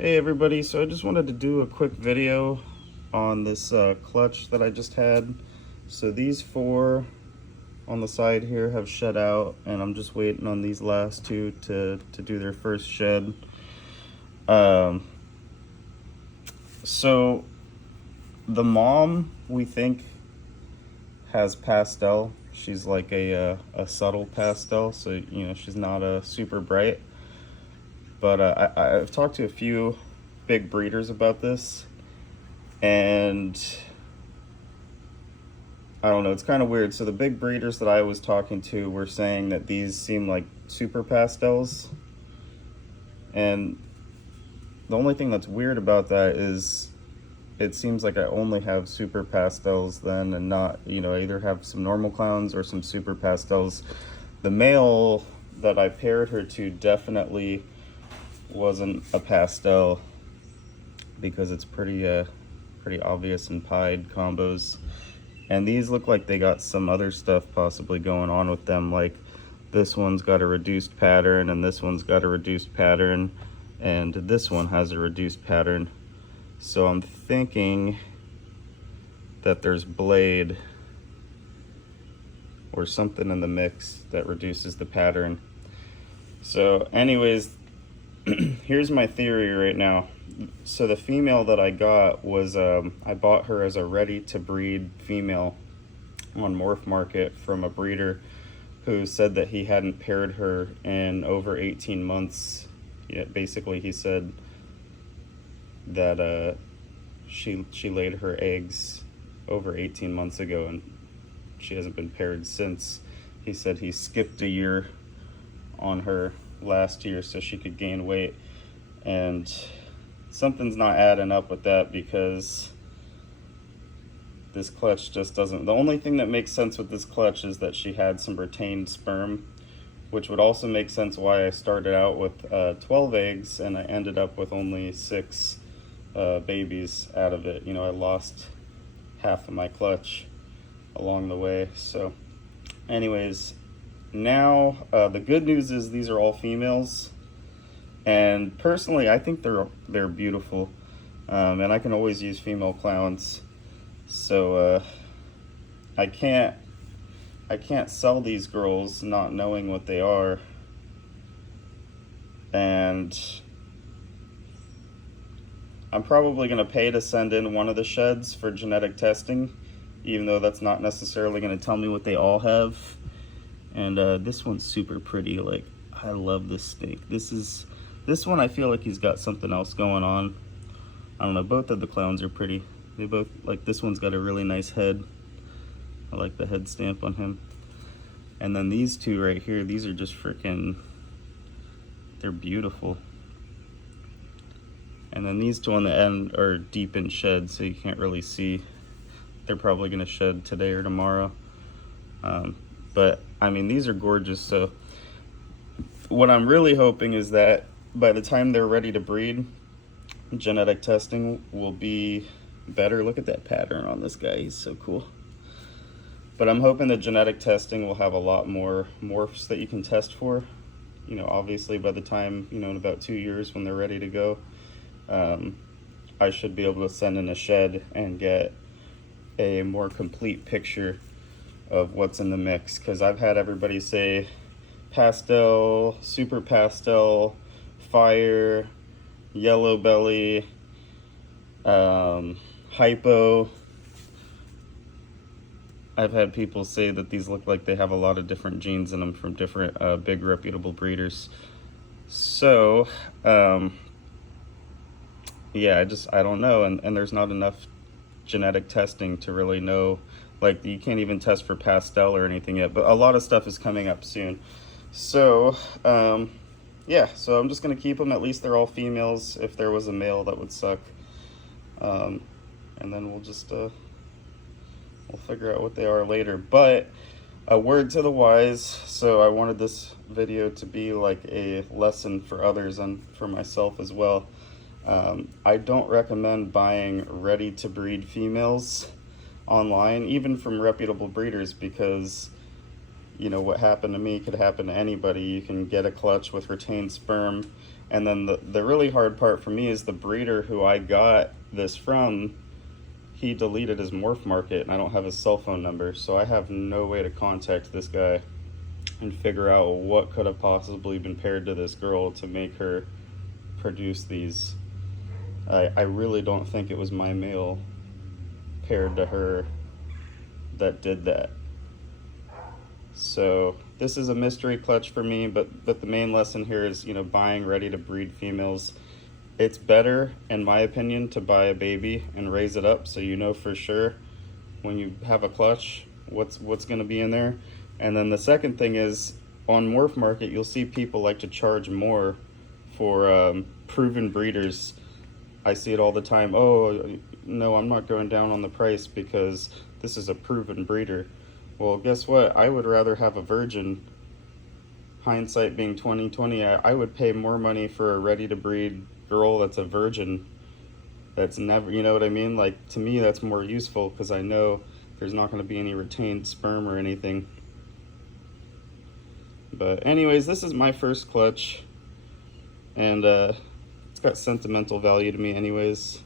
Hey everybody, so I just wanted to do a quick video on this clutch that I just had. So these four on the side here have shed out, and I'm just waiting on these last two to do their first shed. So the mom, we think, has pastel. She's like a subtle pastel, so you know she's not a super bright. But I've talked to a few big breeders about this, and I don't know, it's kind of weird. So the big breeders that I was talking to were saying that these seem like super pastels, and the only thing that's weird about that is it seems like I only have super pastels then, and not, you know, I either have some normal clowns or some super pastels. The male that I paired her to definitely wasn't a pastel, because it's pretty obvious in pied combos. And these look like they got some other stuff possibly going on with them, like this one's got a reduced pattern, and this one's got a reduced pattern, and this one has a reduced pattern. So I'm thinking that there's blade or something in the mix that reduces the pattern. So anyways, here's my theory right now. So the female that I got was, I bought her as a ready to breed female on Morph Market from a breeder who said that he hadn't paired her in over 18 months. Yeah, basically he said that she laid her eggs over 18 months ago, and she hasn't been paired since. He said he skipped a year on her last year so she could gain weight, and something's not adding up with that, because this clutch just doesn't. The only thing that makes sense with this clutch is that she had some retained sperm, which would also make sense why I started out with 12 eggs and I ended up with only 6 babies out of it. You know, I lost half of my clutch along the way. So anyways, now the good news is these are all females, and personally I think they're beautiful, and I can always use female clowns. So I can't sell these girls not knowing what they are, and I'm probably going to pay to send in one of the sheds for genetic testing, even though that's not necessarily going to tell me what they all have. And this one's super pretty. Like, I love this snake. This one I feel like he's got something else going on. I don't know, both of the clowns are pretty. They both, like, this one's got a really nice head. I like the head stamp on him. And then these two right here, these are just freaking, they're beautiful. And then these two on the end are deep in shed, so you can't really see. They're probably gonna shed today or tomorrow. But I mean, these are gorgeous. So what I'm really hoping is that by the time they're ready to breed, genetic testing will be better. Look at that pattern on this guy, he's so cool. But I'm hoping that genetic testing will have a lot more morphs that you can test for. You know, obviously by the time, you know, in about 2 years when they're ready to go, I should be able to send in a shed and get a more complete picture of what's in the mix. Because I've had everybody say pastel, super pastel, fire, yellow belly, hypo. I've had people say that these look like they have a lot of different genes in them from different big reputable breeders. So yeah, I don't know, and there's not enough genetic testing to really know. Like, you can't even test for pastel or anything yet, but a lot of stuff is coming up soon. So yeah, so I'm just gonna keep them. At least they're all females. If there was a male, that would suck. And then we'll just we'll figure out what they are later. But a word to the wise, so I wanted this video to be like a lesson for others and for myself as well. I don't recommend buying ready to breed females online, even from reputable breeders, because you know what happened to me could happen to anybody. You can get a clutch with retained sperm And then the really hard part for me is the breeder who I got this from, he deleted his morph market, and I don't have his cell phone number, so I have no way to contact this guy and figure out what could have possibly been paired to this girl to make her produce these. I really don't think it was my male paired to her that did that. So this is a mystery clutch for me, but the main lesson here is, you know, buying ready to breed females. It's better, in my opinion, to buy a baby and raise it up so you know for sure when you have a clutch what's going to be in there. And then the second thing is, on Morph Market, you'll see people like to charge more for proven breeders. I see it all the time. Oh, no, I'm not going down on the price because this is a proven breeder. Well, guess what? I would rather have a virgin. Hindsight being 2020, I would pay more money for a ready-to-breed girl that's a virgin. That's never, you know what I mean? Like, to me, that's more useful because I know there's not going to be any retained sperm or anything. But anyways, this is my first clutch, and it's got sentimental value to me anyways.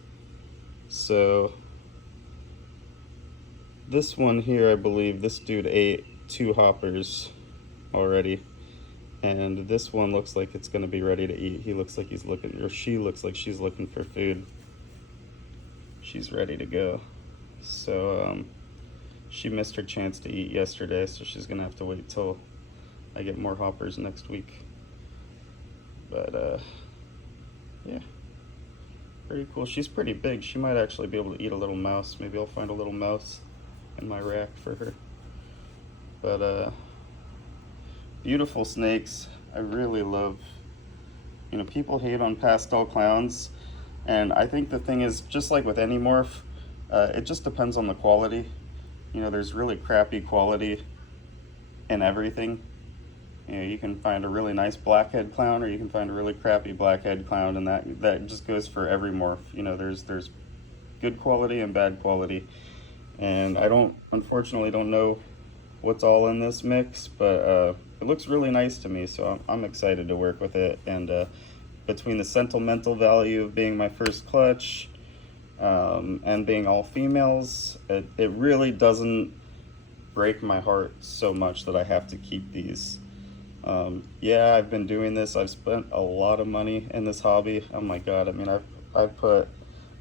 So this one here, I believe this dude ate 2 hoppers already, and this one looks like it's going to be ready to eat. He looks like he's looking, or she looks like she's looking for food. She's ready to go. So she missed her chance to eat yesterday, so she's going to have to wait till I get more hoppers next week. But yeah, pretty cool. She's pretty big. She might actually be able to eat a little mouse. Maybe I'll find a little mouse in my rack for her. But beautiful snakes. I really love, you know, people hate on pastel clowns, and I think the thing is, just like with any morph, it just depends on the quality. You know, there's really crappy quality in everything. You know, you can find a really nice blackhead clown, or you can find a really crappy blackhead clown, and that just goes for every morph. You know, there's good quality and bad quality, and I unfortunately don't know what's all in this mix, but it looks really nice to me, so I'm excited to work with it. And between the sentimental value of being my first clutch and being all females, it really doesn't break my heart so much that I have to keep these. Yeah, I've been doing this. I've spent a lot of money in this hobby. Oh my God. I mean, I've put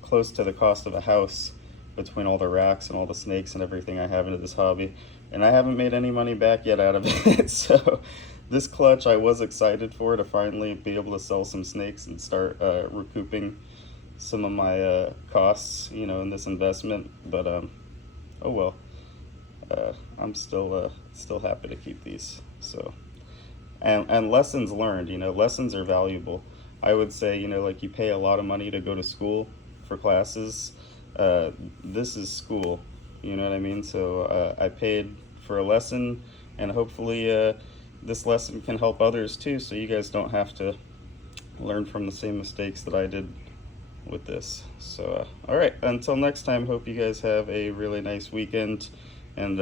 close to the cost of a house between all the racks and all the snakes and everything I have into this hobby, and I haven't made any money back yet out of it. So this clutch, I was excited for, to finally be able to sell some snakes and start recouping some of my costs, you know, in this investment. But oh well, I'm still happy to keep these. So. And lessons learned, you know, lessons are valuable. I would say, you know, like, you pay a lot of money to go to school for classes. This is school, you know what I mean? So I paid for a lesson, and hopefully this lesson can help others too, so you guys don't have to learn from the same mistakes that I did with this. So all right, until next time, hope you guys have a really nice weekend. And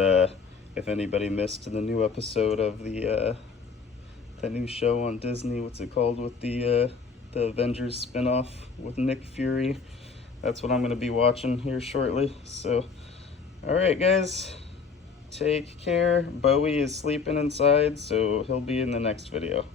if anybody missed the new episode of the new show on Disney, what's it called, with the Avengers spin-off with Nick Fury, that's what I'm going to be watching here shortly. So all right, guys, take care. Bowie is sleeping inside, so he'll be in the next video.